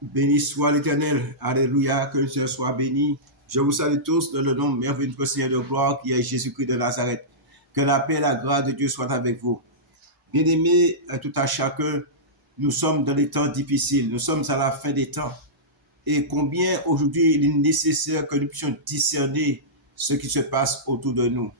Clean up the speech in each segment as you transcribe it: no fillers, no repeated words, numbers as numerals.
Béni soit l'Éternel. Alléluia, que le Seigneur soit béni. Je vous salue tous dans le nom merveilleux de notre Seigneur de gloire qui est Jésus-Christ de Nazareth. Que la paix et la grâce de Dieu soient avec vous. Bien-aimés, à tout à chacun, nous sommes dans les temps difficiles. Nous sommes à la fin des temps. Et combien aujourd'hui il est nécessaire que nous puissions discerner ce qui se passe autour de nous.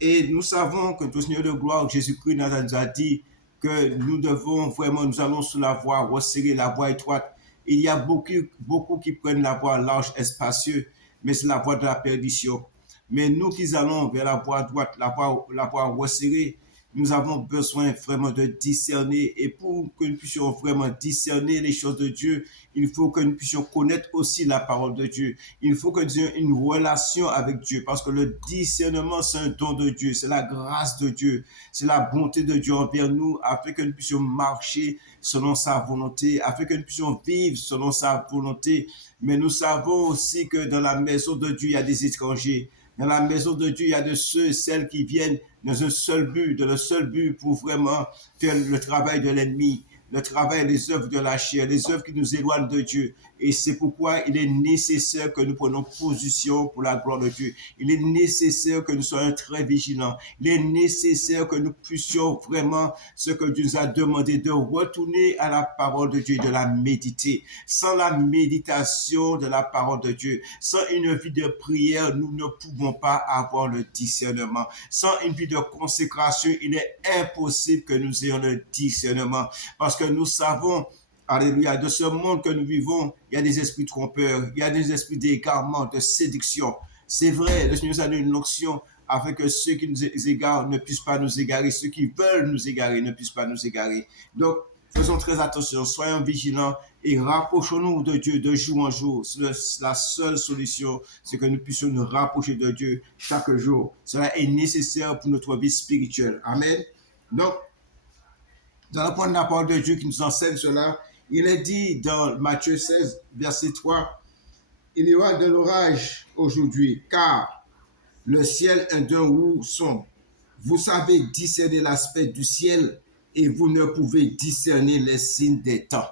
Et nous savons que notre Seigneur de gloire, Jésus-Christ, nous a dit que nous devons vraiment, nous allons sur la voie resserrée, la voie étroite. Il y a beaucoup qui prennent la voie large et spacieuse, mais c'est la voie de la perdition. Mais nous qui allons vers la voie droite, la voie resserrée, nous avons besoin vraiment de discerner. Et pour que nous puissions vraiment discerner les choses de Dieu, il faut que nous puissions connaître aussi la parole de Dieu. Il faut que nous ayons une relation avec Dieu, parce que le discernement, c'est un don de Dieu, c'est la grâce de Dieu, c'est la bonté de Dieu envers nous, afin que nous puissions marcher selon sa volonté, afin que nous puissions vivre selon sa volonté. Mais nous savons aussi que dans la maison de Dieu, il y a des étrangers. Dans la maison de Dieu, il y a de ceux et celles qui viennent dans un seul but, dans le seul but pour vraiment faire le travail de l'ennemi, le travail, les œuvres de la chair, les œuvres qui nous éloignent de Dieu. Et c'est pourquoi il est nécessaire que nous prenions position pour la gloire de Dieu. Il est nécessaire que nous soyons très vigilants. Il est nécessaire que nous puissions vraiment, ce que Dieu nous a demandé, de retourner à la parole de Dieu et de la méditer. Sans la méditation de la parole de Dieu, sans une vie de prière, nous ne pouvons pas avoir le discernement. Sans une vie de consécration, il est impossible que nous ayons le discernement. Parce que nous savons, alléluia, de ce monde que nous vivons, il y a des esprits trompeurs, il y a des esprits d'égarement, de séduction. C'est vrai, le Seigneur nous a donné une onction afin que ceux qui nous égarent ne puissent pas nous égarer, ceux qui veulent nous égarer ne puissent pas nous égarer. Donc, faisons très attention, soyons vigilants et rapprochons-nous de Dieu de jour en jour. C'est la seule solution, c'est que nous puissions nous rapprocher de Dieu chaque jour. Cela est nécessaire pour notre vie spirituelle. Amen. Donc, dans le point de la parole de Dieu qui nous enseigne cela, il est dit dans Matthieu 16, verset 3, il y aura de l'orage aujourd'hui, car le ciel est d'un rouge sombre. Vous savez discerner l'aspect du ciel et vous ne pouvez discerner les signes des temps.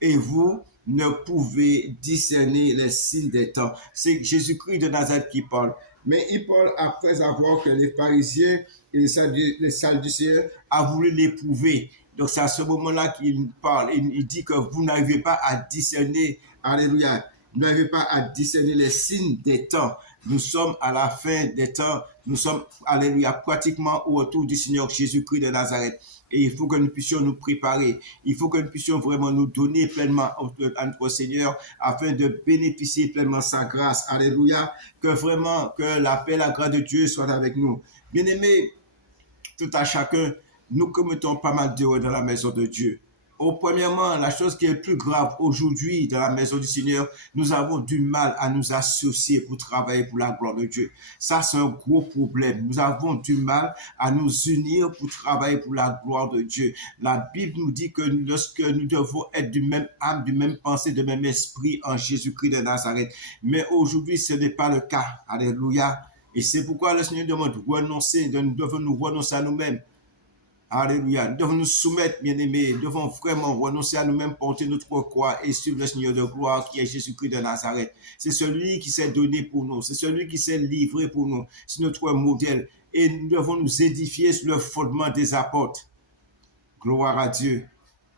Et vous ne pouvez discerner les signes des temps. C'est Jésus-Christ de Nazareth qui parle. Mais il parle après avoir que les pharisiens et les sadducéens ont voulu l'éprouver. Donc c'est à ce moment-là qu'il parle. Il dit que vous n'arrivez pas à discerner, alléluia, vous n'arrivez pas à discerner les signes des temps. Nous sommes à la fin des temps. Nous sommes, alléluia, pratiquement au retour du Seigneur Jésus-Christ de Nazareth. Et il faut que nous puissions nous préparer. Il faut que nous puissions vraiment nous donner pleinement à notre Seigneur afin de bénéficier pleinement sa grâce. Alléluia. Que vraiment, que la paix, la grâce de Dieu soit avec nous. Bien-aimés, tout à chacun, nous commettons pas mal d'erreurs dans la maison de Dieu. Premièrement, la chose qui est plus grave aujourd'hui dans la maison du Seigneur, nous avons du mal à nous associer pour travailler pour la gloire de Dieu. Ça, c'est un gros problème. Nous avons du mal à nous unir pour travailler pour la gloire de Dieu. La Bible nous dit que lorsque nous devons être du même âme, du même pensée, du même esprit en Jésus-Christ de Nazareth. Mais aujourd'hui, ce n'est pas le cas. Alléluia. Et c'est pourquoi le Seigneur demande de renoncer, nous devons nous renoncer à nous-mêmes. Alléluia. Nous devons nous soumettre, bien-aimés. Nous devons vraiment renoncer à nous-mêmes, porter notre croix et suivre le Seigneur de gloire qui est Jésus-Christ de Nazareth. C'est celui qui s'est donné pour nous. C'est celui qui s'est livré pour nous. C'est notre modèle. Et nous devons nous édifier sur le fondement des apôtres. Gloire à Dieu.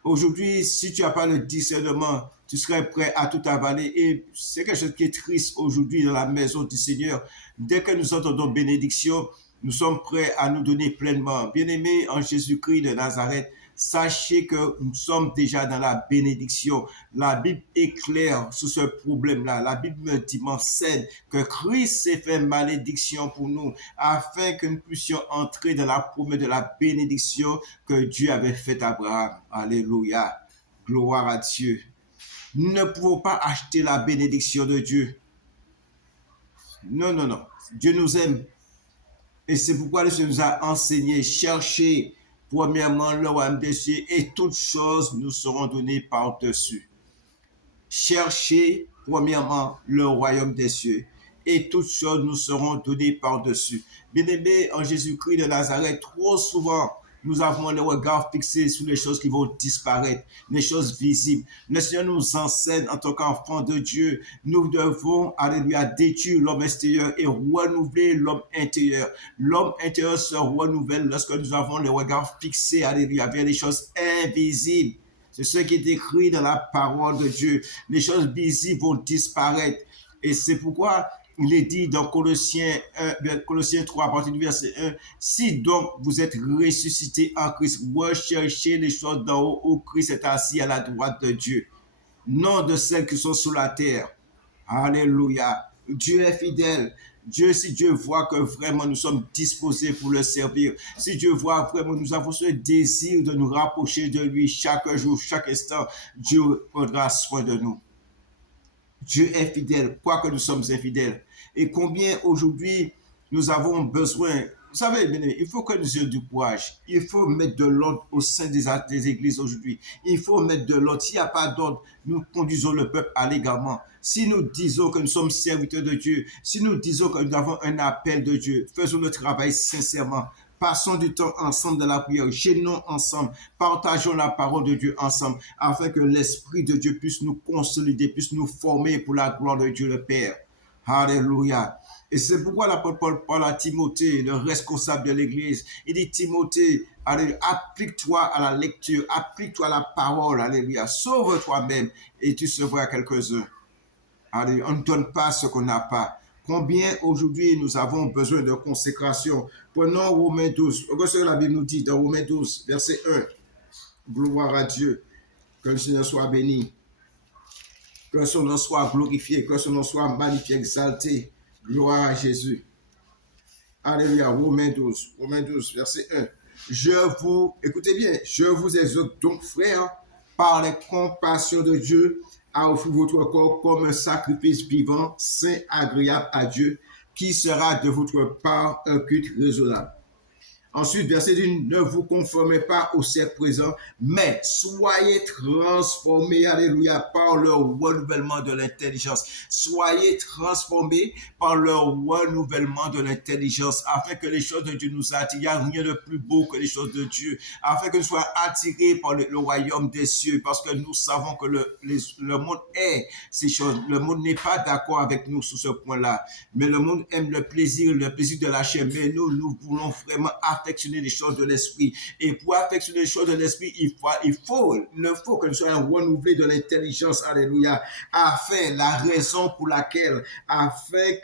Aujourd'hui, si tu n'as pas le discernement, tu serais prêt à tout avaler. Et c'est quelque chose qui est triste aujourd'hui dans la maison du Seigneur. Dès que nous entendons bénédiction, nous sommes prêts à nous donner pleinement. Bien-aimés en Jésus-Christ de Nazareth, sachez que nous sommes déjà dans la bénédiction. La Bible est claire sur ce problème-là. La Bible me dit, m'enseigne que Christ s'est fait malédiction pour nous, afin que nous puissions entrer dans la promesse de la bénédiction que Dieu avait faite à Abraham. Alléluia. Gloire à Dieu. Nous ne pouvons pas acheter la bénédiction de Dieu. Non, non, non. Dieu nous aime. Et c'est pourquoi le Seigneur nous a enseigné, chercher premièrement le royaume des cieux et toutes choses nous seront données par-dessus. Cherchez premièrement le royaume des cieux et toutes choses nous seront données par-dessus. Bien-aimés en Jésus-Christ de Nazareth, trop souvent, nous avons les regards fixés sur les choses qui vont disparaître, les choses visibles. Le Seigneur nous enseigne en tant qu'enfants de Dieu, nous devons, alléluia, détruire l'homme extérieur et renouveler l'homme intérieur. L'homme intérieur se renouvelle lorsque nous avons les regards fixés, alléluia, vers les choses invisibles. C'est ce qui est écrit dans la parole de Dieu. Les choses visibles vont disparaître. Et c'est pourquoi il est dit dans Colossiens 3, à partir du verset 1, si donc vous êtes ressuscités en Christ, recherchez les choses d'en haut où Christ est assis à la droite de Dieu, non de celles qui sont sur la terre. Alléluia. Dieu est fidèle. Si Dieu voit que vraiment nous sommes disposés pour le servir, si Dieu voit vraiment nous avons ce désir de nous rapprocher de lui chaque jour, chaque instant, Dieu prendra soin de nous. Dieu est fidèle, quoique nous sommes infidèles. Et combien aujourd'hui nous avons besoin. Vous savez, il faut que nous ayons du courage. Il faut mettre de l'ordre au sein des églises aujourd'hui. Il faut mettre de l'ordre. S'il n'y a pas d'ordre, nous conduisons le peuple à l'égarement. Si nous disons que nous sommes serviteurs de Dieu, si nous disons que nous avons un appel de Dieu, faisons le travail sincèrement. Passons du temps ensemble dans la prière, gênons ensemble, partageons la parole de Dieu ensemble, afin que l'Esprit de Dieu puisse nous consolider, puisse nous former pour la gloire de Dieu le Père. Alléluia. Et c'est pourquoi l'apôtre Paul parle à Timothée, le responsable de l'Église. Il dit, Timothée, applique-toi à la lecture, applique-toi à la parole, alléluia. Sauve toi-même et tu sauveras quelques-uns. On ne donne pas ce qu'on n'a pas. Combien aujourd'hui nous avons besoin de consécration. Prenons Romains 12. Regardez ce que la Bible nous dit dans Romains 12, verset 1. Gloire à Dieu. Que le Seigneur soit béni. Que son nom soit glorifié. Que son nom soit magnifié, exalté. Gloire à Jésus. Alléluia. Romains 12, verset 1. Écoutez bien, je vous exhorte donc, frères, par les compassions de Dieu, à offrir votre corps comme un sacrifice vivant, saint, agréable à Dieu, qui sera de votre part un culte raisonnable. Ensuite, verset 1, ne vous conformez pas au siècle présent, mais soyez transformés, alléluia, par le renouvellement de l'intelligence. Soyez transformés par le renouvellement de l'intelligence, afin que les choses de Dieu nous attirent. Il n'y a rien de plus beau que les choses de Dieu, afin que nous soyons attirés par le royaume des cieux, parce que nous savons que le monde est ces choses. Le monde n'est pas d'accord avec nous sur ce point-là, mais le monde aime le plaisir de la chair, mais nous voulons vraiment affectionner les choses de l'esprit. Et pour affectionner les choses de l'esprit, il faut que nous soyons renouvelés de l'intelligence, alléluia, afin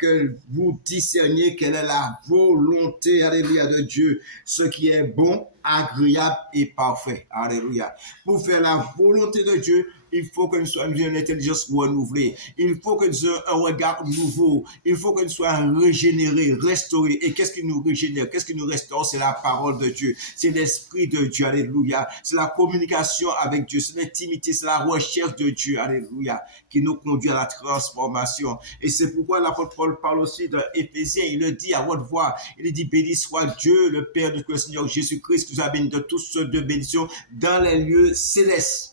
que vous discerniez quelle est la volonté, alléluia, de Dieu, ce qui est bon, agréable et parfait, alléluia. Pour faire la volonté de Dieu, il faut que nous soyons une intelligence renouvelée. Il faut que nous ayons un regard nouveau. Il faut que nous soyons régénérés, restaurés. Et qu'est-ce qui nous régénère? Qu'est-ce qui nous restaure? C'est la parole de Dieu. C'est l'Esprit de Dieu. Alléluia. C'est la communication avec Dieu. C'est l'intimité. C'est la recherche de Dieu. Alléluia. Qui nous conduit à la transformation. Et c'est pourquoi l'apôtre Paul parle aussi dans Éphésiens. Il le dit à haute voix. Il dit, béni soit Dieu, le Père de notre Seigneur Jésus-Christ, qui nous a bénis de toutes sortes de bénédictions dans les lieux célestes.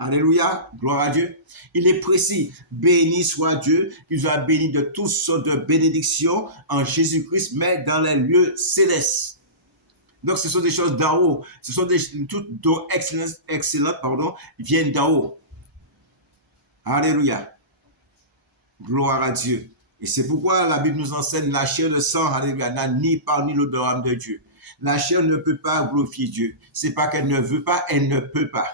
Alléluia, gloire à Dieu. Il est précis, béni soit Dieu, qui nous a bénis de toutes sortes de bénédictions en Jésus-Christ, mais dans les lieux célestes. Donc, ce sont des choses d'en haut. Ce sont toutes dons excellentes, viennent d'en haut. Alléluia. Gloire à Dieu. Et c'est pourquoi la Bible nous enseigne la chair de sang, alléluia, n'a ni part ni l'odorat de Dieu. La chair ne peut pas glorifier Dieu. C'est pas qu'elle ne veut pas, elle ne peut pas.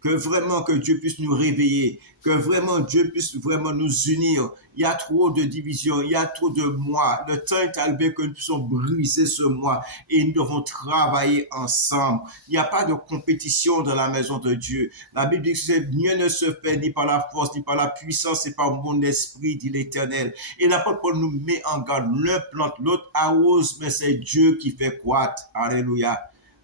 Que vraiment que Dieu puisse nous réveiller, que vraiment Dieu puisse vraiment nous unir. Il y a trop de divisions, il y a trop de moi. Le temps est arrivé que nous puissions briser ce moi et nous devons travailler ensemble. Il n'y a pas de compétition dans la maison de Dieu. La Bible dit que rien ne se fait ni par la force, ni par la puissance, c'est par mon esprit, dit l'Éternel. Et l'apôtre Paul nous met en garde. L'un plante, l'autre arrose, mais c'est Dieu qui fait croître. Alléluia.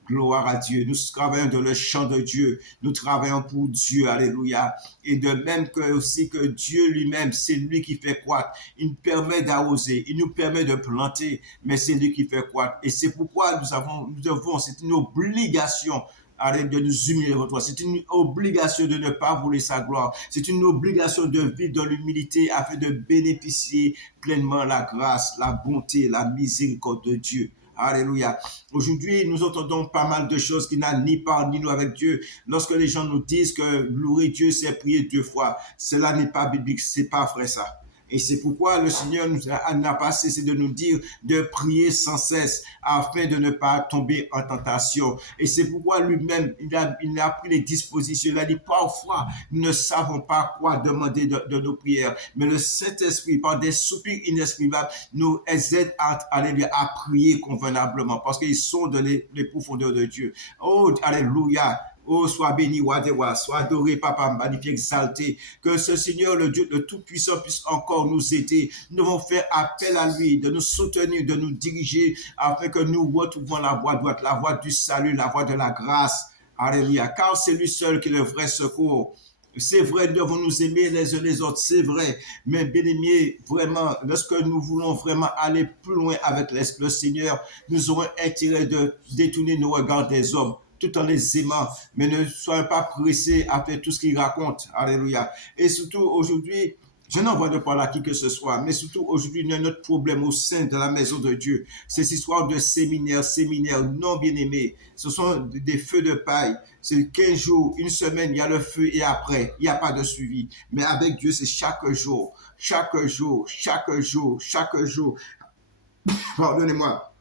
Gloire à Dieu. Nous travaillons dans le champ de Dieu. Nous travaillons pour Dieu. Alléluia. Et de même que aussi que Dieu lui-même, c'est lui qui fait croître. Il nous permet d'arroser. Il nous permet de planter. Mais c'est lui qui fait croître. Et c'est pourquoi nous devons, c'est une obligation de nous humilier devant toi. C'est une obligation de ne pas voler sa gloire. C'est une obligation de vivre dans l'humilité afin de bénéficier pleinement la grâce, la bonté, la miséricorde de Dieu. Alléluia. Aujourd'hui, nous entendons pas mal de choses qui n'ont ni part ni nous avec Dieu. Lorsque les gens nous disent que louer Dieu, c'est prier 2 fois, cela n'est pas biblique, c'est pas vrai ça. Et c'est pourquoi le Seigneur n'a pas cessé de nous dire de prier sans cesse afin de ne pas tomber en tentation. Et c'est pourquoi lui-même, il a pris les dispositions. Il a dit, parfois, nous ne savons pas quoi demander de nos prières. Mais le Saint-Esprit, par des soupirs inexprimables, nous aide à prier convenablement parce qu'ils sont de les profondeurs de Dieu. Oh, alléluia. Oh, sois béni, Wadewa, sois adoré, Papa, magnifié, exalté. Que ce Seigneur, le Dieu, le Tout-Puissant, puisse encore nous aider. Nous devons faire appel à lui, de nous soutenir, de nous diriger, afin que nous retrouvons la voie droite, la voie du salut, la voie de la grâce. Alléluia. Car c'est lui seul qui est le vrai secours. C'est vrai, nous devons nous aimer les uns les autres, c'est vrai. Mais bien aimé, vraiment, lorsque nous voulons vraiment aller plus loin avec le Seigneur, nous aurons intérêt de détourner nos regards des hommes, tout en les aimant, mais ne soyons pas pressés à faire tout ce qu'ils racontent. Alléluia. Et surtout aujourd'hui, je n'envoie de parler à qui que ce soit, mais surtout aujourd'hui, il y a notre problème au sein de la maison de Dieu. Ces histoires de séminaires non bien aimés, ce sont des feux de paille. C'est 15 jours, une semaine, il y a le feu et après, il n'y a pas de suivi. Mais avec Dieu, c'est chaque jour, chaque jour, chaque jour, chaque jour. Pardonnez-moi.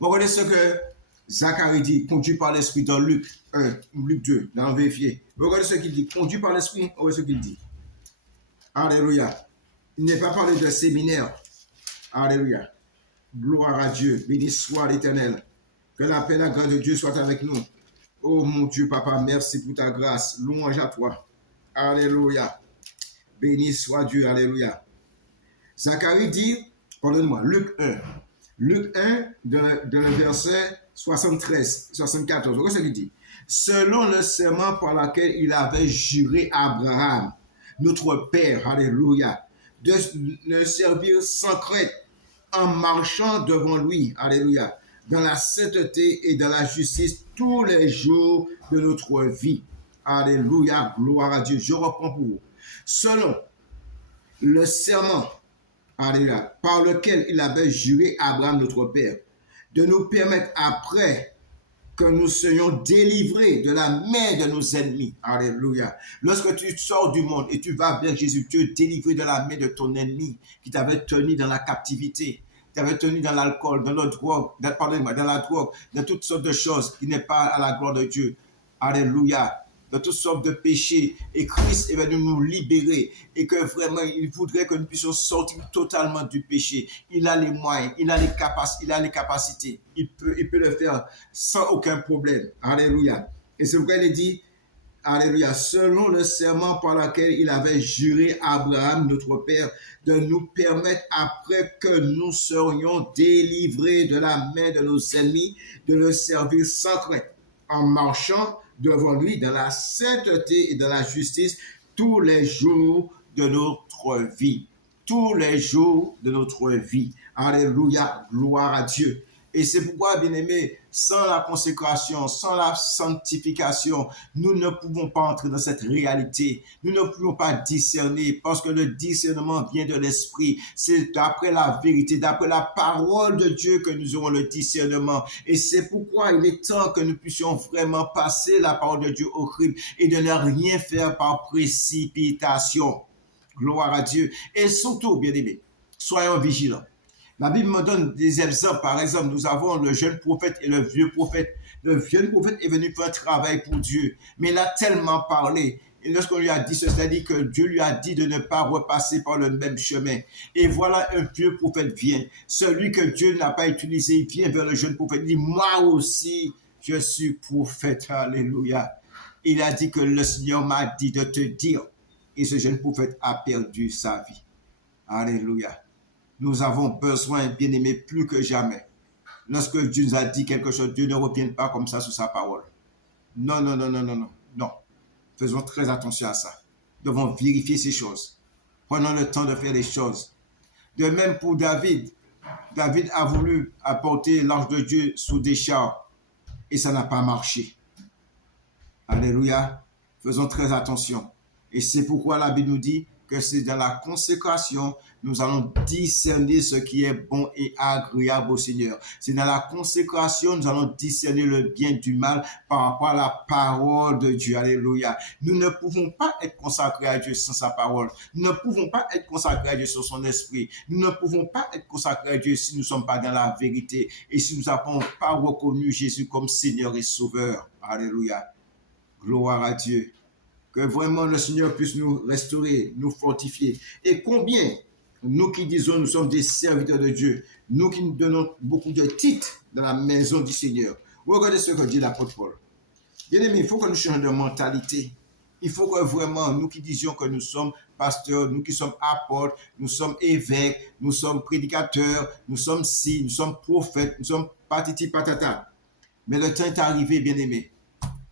Vous regardez ce que Zacharie dit, conduit par l'Esprit dans Luc 1, Luc 2, dans le vérifié. Regardez ce qu'il dit, conduit par l'Esprit, regardez ce qu'il dit. Alléluia. Il n'est pas parlé de séminaire. Alléluia. Gloire à Dieu. Béni soit l'Éternel. Que la paix et la grâce de Dieu soient avec nous. Oh mon Dieu, Papa, merci pour ta grâce. Louange à toi. Alléluia. Béni soit Dieu. Alléluia. Zacharie dit, pardonne-moi, Luc 1. Luc 1, dans le verset 73, 74. Regardez ce qu'il dit. Selon le serment par lequel il avait juré Abraham, notre Père, alléluia, de le servir sans crainte, en marchant devant lui, alléluia, dans la sainteté et dans la justice tous les jours de notre vie. Alléluia, gloire à Dieu. Je reprends pour vous. Selon le serment, alléluia, par lequel il avait juré Abraham, notre Père, de nous permettre après que nous soyons délivrés de la main de nos ennemis. Alléluia. Lorsque tu sors du monde et tu vas vers Jésus, tu es délivré de la main de ton ennemi qui t'avait tenu dans la captivité, t'avait tenu dans l'alcool, dans la drogue, dans toutes sortes de choses qui n'est pas à la gloire de Dieu. Alléluia. De toutes sortes de péchés. Et Christ est venu nous libérer. Et que vraiment, il voudrait que nous puissions sortir totalement du péché. Il a les moyens, il a les capacités. Il peut le faire sans aucun problème. Alléluia. Et c'est pourquoi il est dit, alléluia, selon le serment par lequel il avait juré Abraham, notre Père, de nous permettre, après que nous serions délivrés de la main de nos ennemis, de le servir sans crainte, en marchant devant lui dans la sainteté et dans la justice tous les jours de notre vie. Tous les jours de notre vie. Alléluia, gloire à Dieu. Et c'est pourquoi, bien-aimés, sans la consécration, sans la sanctification, nous ne pouvons pas entrer dans cette réalité. Nous ne pouvons pas discerner parce que le discernement vient de l'esprit. C'est d'après la vérité, d'après la parole de Dieu que nous aurons le discernement. Et c'est pourquoi il est temps que nous puissions vraiment passer la parole de Dieu au crible et de ne rien faire par précipitation. Gloire à Dieu. Et surtout, bien-aimés, soyons vigilants. La Bible me donne des exemples. Par exemple, nous avons le jeune prophète et le vieux prophète. Le vieux prophète est venu faire un travail pour Dieu, mais il a tellement parlé. Et lorsqu'on lui a dit cela, dit que Dieu lui a dit de ne pas repasser par le même chemin. Et voilà, un vieux prophète vient. Celui que Dieu n'a pas utilisé, il vient vers le jeune prophète. Il dit, moi aussi, je suis prophète. Alléluia. Il a dit que le Seigneur m'a dit de te dire. Et ce jeune prophète a perdu sa vie. Alléluia. Nous avons besoin, bien-aimés, plus que jamais. Lorsque Dieu nous a dit quelque chose, Dieu ne revient pas comme ça sur sa parole. Non, non, non, non, non, non, non. Faisons très attention à ça. Nous devons vérifier ces choses. Prenons le temps de faire les choses. De même pour David. David a voulu apporter l'ange de Dieu sous des chars et ça n'a pas marché. Alléluia. Faisons très attention. Et c'est pourquoi la Bible nous dit, que c'est dans la consécration nous allons discerner ce qui est bon et agréable au Seigneur. C'est dans la consécration nous allons discerner le bien du mal par rapport à la parole de Dieu. Alléluia. Nous ne pouvons pas être consacrés à Dieu sans sa parole. Nous ne pouvons pas être consacrés à Dieu sans son esprit. Nous ne pouvons pas être consacrés à Dieu si nous ne sommes pas dans la vérité et si nous n'avons pas reconnu Jésus comme Seigneur et Sauveur. Alléluia. Gloire à Dieu. Que vraiment le Seigneur puisse nous restaurer, nous fortifier. Et combien, nous qui disons nous sommes des serviteurs de Dieu, nous qui nous donnons beaucoup de titres dans la maison du Seigneur. Regardez ce que dit l'apôtre Paul. Bien aimé, il faut que nous changions de mentalité. Il faut que vraiment, nous qui disions que nous sommes pasteurs, nous qui sommes apôtres, nous sommes évêques, nous sommes prédicateurs, nous sommes ci, nous sommes prophètes, nous sommes patiti patata. Mais le temps est arrivé, bien aimé.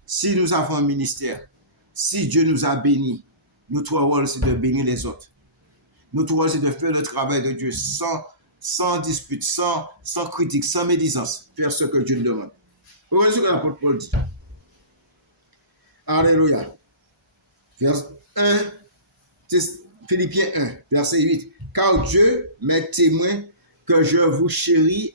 Si nous avons un ministère, si Dieu nous a bénis, notre rôle c'est de bénir les autres. Notre rôle c'est de faire le travail de Dieu sans dispute, sans critique, sans médisance. Faire ce que Dieu nous demande. Regardez ce que l'apôtre Paul dit. Alléluia. Vers 1, Philippiens 1, verset 8. Car Dieu m'est témoin que je vous chéris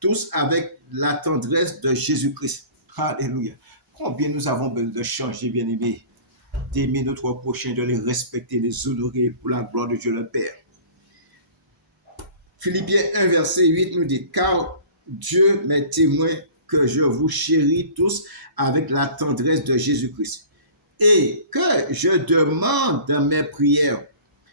tous avec la tendresse de Jésus-Christ. Alléluia. Combien nous avons besoin de changer, bien-aimés, d'aimer notre prochain, de les respecter, les honorer pour la gloire de Dieu le Père. Philippiens 1, verset 8 nous dit, car Dieu m'est témoin que je vous chéris tous avec la tendresse de Jésus-Christ. Et que je demande dans mes prières,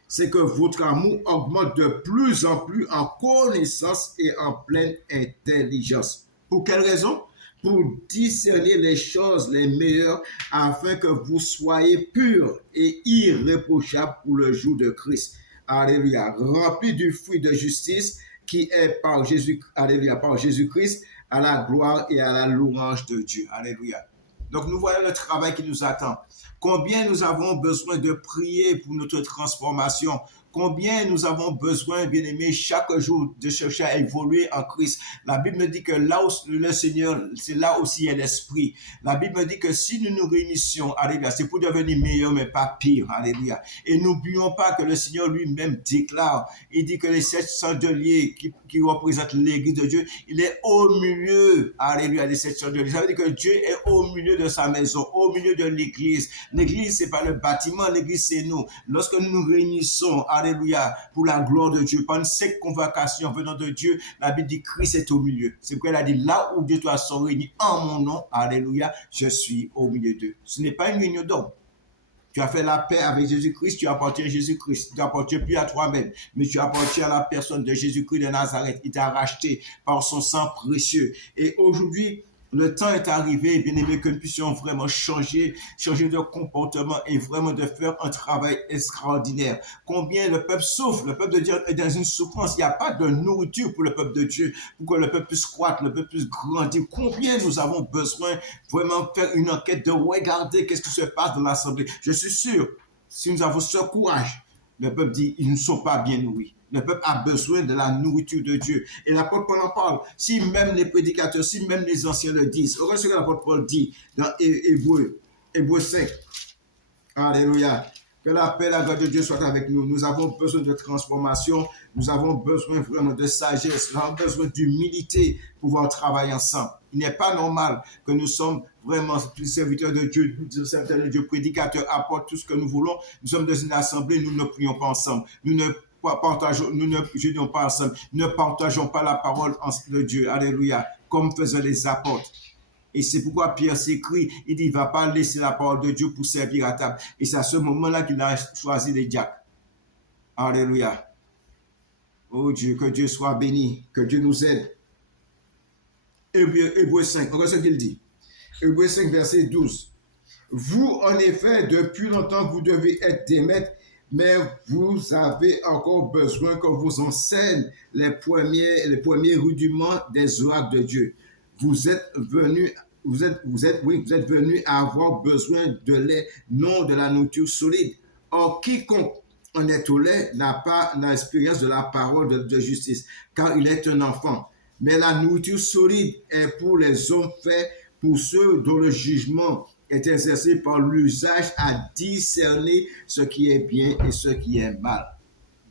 c'est que votre amour augmente de plus en plus en connaissance et en pleine intelligence. Pour quelle raison? Pour discerner les choses les meilleures afin que vous soyez purs et irréprochables pour le jour de Christ. Alléluia. Remplis du fruit de justice qui est par Jésus, alléluia, par Jésus-Christ à la gloire et à la louange de Dieu. Alléluia. Donc nous voyons le travail qui nous attend. Combien nous avons besoin de prier pour notre transformation. Combien nous avons besoin, bien-aimés, chaque jour de chercher à évoluer en Christ. La Bible me dit que là où le Seigneur, c'est là aussi est l'Esprit. La Bible me dit que si nous nous réunissions, alléluia, c'est pour devenir meilleur, mais pas pire, alléluia. Et n'oublions pas que le Seigneur lui-même déclare, il dit que les 7 chandeliers qui représentent l'Église de Dieu, il est au milieu, alléluia, des 7 chandeliers. Ça veut dire que Dieu est au milieu de sa maison, au milieu de l'Église. L'Église, c'est pas le bâtiment, l'Église, c'est nous. Lorsque nous nous réunissons, alléluia, pour la gloire de Dieu, par une seule convocation venant de Dieu, la Bible dit Christ est au milieu. C'est pourquoi elle a dit, là où Dieu toi sont réunis en mon nom, alléluia, je suis au milieu d'eux. Ce n'est pas une réunion d'hommes. Tu as fait la paix avec Jésus-Christ, tu appartiens à Jésus-Christ. Tu n'appartiens plus à toi-même, mais tu appartiens à la personne de Jésus-Christ de Nazareth. Il t'a racheté par son sang précieux. Et aujourd'hui, le temps est arrivé, bien aimé, que nous puissions vraiment changer de comportement et vraiment de faire un travail extraordinaire. Combien le peuple souffre, le peuple de Dieu est dans une souffrance. Il n'y a pas de nourriture pour le peuple de Dieu, pour que le peuple puisse croître, le peuple puisse grandir. Combien nous avons besoin vraiment faire une enquête, de regarder qu'est-ce qui se passe dans l'Assemblée. Je suis sûr, si nous avons ce courage, le peuple dit, ils ne sont pas bien nourris. Le peuple a besoin de la nourriture de Dieu. Et l'apôtre Paul en parle. Si même les prédicateurs, si même les anciens le disent. Regardez ce que l'apôtre Paul dit dans Hébreux 5. Alléluia. Que la paix et la gloire de Dieu soient avec nous. Nous avons besoin de transformation. Nous avons besoin vraiment de sagesse. Nous avons besoin d'humilité pour pouvoir travailler ensemble. Il n'est pas normal que nous sommes vraiment serviteurs de Dieu, serviteurs de Dieu, prédicateurs, apôtres, tout ce que nous voulons. Nous sommes dans une assemblée, nous ne prions pas ensemble. Nous ne jeûnons pas ensemble. Nous ne partageons pas la parole de Dieu. Alléluia. Comme faisaient les apôtres. Et c'est pourquoi Pierre s'écrit, il dit, il ne va pas laisser la parole de Dieu pour servir à table. Et c'est à ce moment-là qu'il a choisi les diacres. Alléluia. Oh Dieu, que Dieu soit béni, que Dieu nous aide. Hébreux 5, regarde ce qu'il dit. Hébreux 5, verset 12. Vous, en effet, depuis longtemps, vous devez être des maîtres, mais vous avez encore besoin qu'on vous enseigne les premiers rudiments des oracles de Dieu. Vous êtes venus à avoir besoin de lait, non de la nourriture solide. Or, quiconque en est au lait n'a pas l'expérience de la parole de justice, car il est un enfant. Mais la nourriture solide est pour les hommes faits, pour ceux dont le jugement est exercé par l'usage à discerner ce qui est bien et ce qui est mal.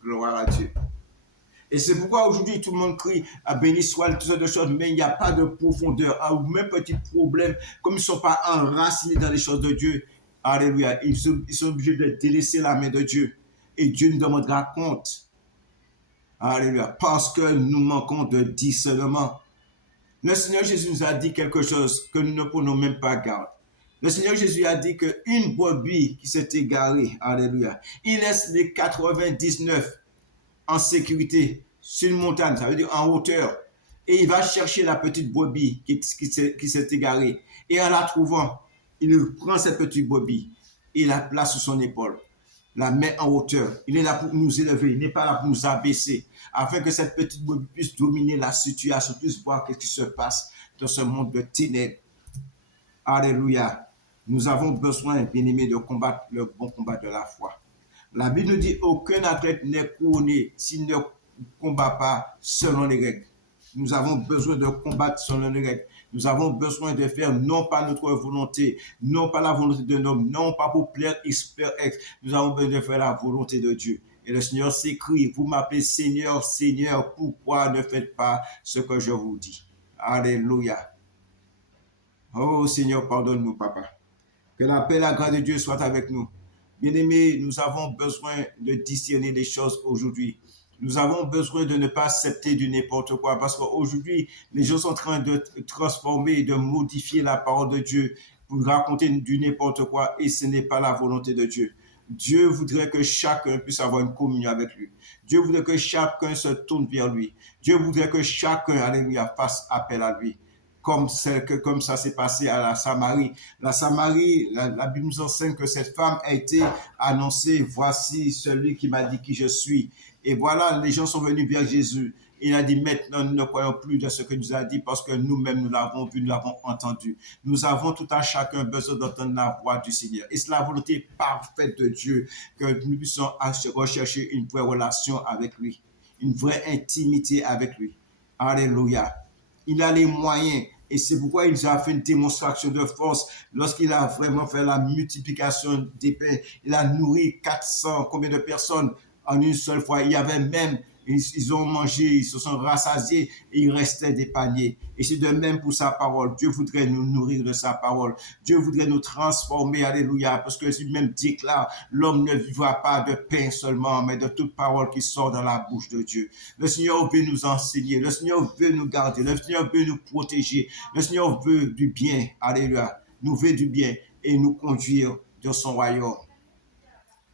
Gloire à Dieu. Et c'est pourquoi aujourd'hui tout le monde crie à béni soit toutes sortes de choses, mais il n'y a pas de profondeur, ou même petit problème, comme ils ne sont pas enracinés dans les choses de Dieu. Alléluia. Ils sont obligés de délaisser la main de Dieu. Et Dieu nous demandera compte. Alléluia. Parce que nous manquons de discernement. Le Seigneur Jésus nous a dit quelque chose que nous ne prenons même pas garde. Le Seigneur Jésus a dit qu'une brebis qui s'est égarée, alléluia, il laisse les 99 en sécurité sur une montagne, ça veut dire en hauteur. Et il va chercher la petite brebis qui s'est égarée. Et en la trouvant, il prend cette petite brebis et la place sur son épaule, la met en hauteur. Il est là pour nous élever, il n'est pas là pour nous abaisser, afin que cette petite brebis puisse dominer la situation, puisse voir ce qui se passe dans ce monde de ténèbres. Alléluia. Nous avons besoin, bien-aimés, de combattre le bon combat de la foi. La Bible nous dit aucun athlète n'est couronné s'il ne combat pas selon les règles. Nous avons besoin de combattre selon les règles. Nous avons besoin de faire non pas notre volonté, non pas la volonté d'un homme, non pas pour plaire X. Nous avons besoin de faire la volonté de Dieu. Et le Seigneur s'écrie, vous m'appelez Seigneur, Seigneur, pourquoi ne faites pas ce que je vous dis? Alléluia. Oh Seigneur, pardonne-nous, Papa. Que la paix et la grâce de Dieu soient avec nous. Bien-aimés, nous avons besoin de discerner les choses aujourd'hui. Nous avons besoin de ne pas accepter du n'importe quoi parce qu'aujourd'hui, les gens sont en train de transformer, de modifier la parole de Dieu pour raconter du n'importe quoi et ce n'est pas la volonté de Dieu. Dieu voudrait que chacun puisse avoir une communion avec lui. Dieu voudrait que chacun se tourne vers lui. Dieu voudrait que chacun, alléluia, fasse appel à lui. Comme ça s'est passé à la Samarie. La Samarie, la Bible nous enseigne que cette femme a été annoncée, voici celui qui m'a dit qui je suis. Et voilà, les gens sont venus vers Jésus. Il a dit, maintenant, nous ne croyons plus de ce que nous a dit parce que nous-mêmes, nous l'avons vu, nous l'avons entendu. Nous avons tout à chacun besoin d'entendre la voix du Seigneur. Et c'est la volonté parfaite de Dieu que nous puissions rechercher une vraie relation avec lui, une vraie intimité avec lui. Alléluia. Il a les moyens. Et c'est pourquoi il a fait une démonstration de force lorsqu'il a vraiment fait la multiplication des pains. Il a nourri 400, combien de personnes en une seule fois. Il y avait même, ils ont mangé, ils se sont rassasiés et il restait des paniers. Et c'est de même pour sa parole. Dieu voudrait nous nourrir de sa parole. Dieu voudrait nous transformer, alléluia, parce que lui-même déclare, l'homme ne vivra pas de pain seulement, mais de toute parole qui sort dans la bouche de Dieu. Le Seigneur veut nous enseigner, le Seigneur veut nous garder, le Seigneur veut nous protéger, le Seigneur veut du bien, alléluia, nous veut du bien et nous conduire dans son royaume.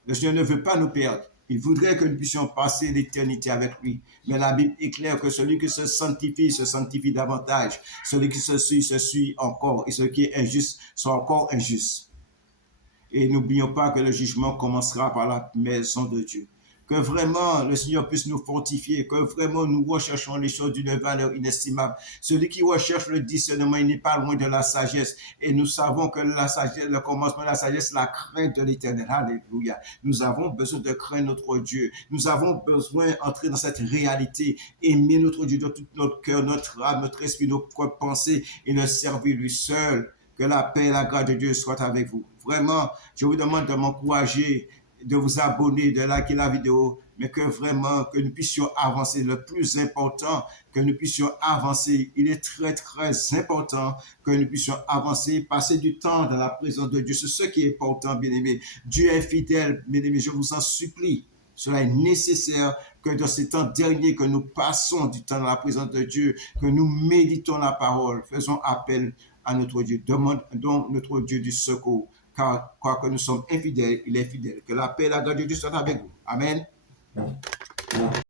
Le Seigneur ne veut pas nous perdre. Il voudrait que nous puissions passer l'éternité avec lui. Mais la Bible est claire que celui qui se sanctifie davantage. Celui qui se suit encore. Et celui qui est injuste soit encore injuste. Et n'oublions pas que le jugement commencera par la maison de Dieu. Que vraiment le Seigneur puisse nous fortifier, que vraiment nous recherchons les choses d'une valeur inestimable. Celui qui recherche le discernement, il n'est pas loin de la sagesse. Et nous savons que la sagesse, le commencement de la sagesse, c'est la crainte de l'Éternel. Alléluia. Nous avons besoin de craindre notre Dieu. Nous avons besoin d'entrer dans cette réalité, aimer notre Dieu de tout notre cœur, notre âme, notre esprit, nos propres pensées et le servir lui seul. Que la paix et la grâce de Dieu soient avec vous. Vraiment, je vous demande de m'encourager, de vous abonner, de liker la vidéo, mais que vraiment, que nous puissions avancer. Le plus important, que nous puissions avancer. Il est très, très important que nous puissions avancer, passer du temps dans la présence de Dieu. C'est ce qui est important, bien-aimés. Dieu est fidèle, bien-aimés, je vous en supplie. Cela est nécessaire que dans ces temps derniers, que nous passons du temps dans la présence de Dieu, que nous méditons la parole, faisons appel à notre Dieu, demandons notre Dieu du secours. Car quoique nous sommes infidèles, il est fidèle. Que la paix et la grâce de Dieu soient avec vous. Amen.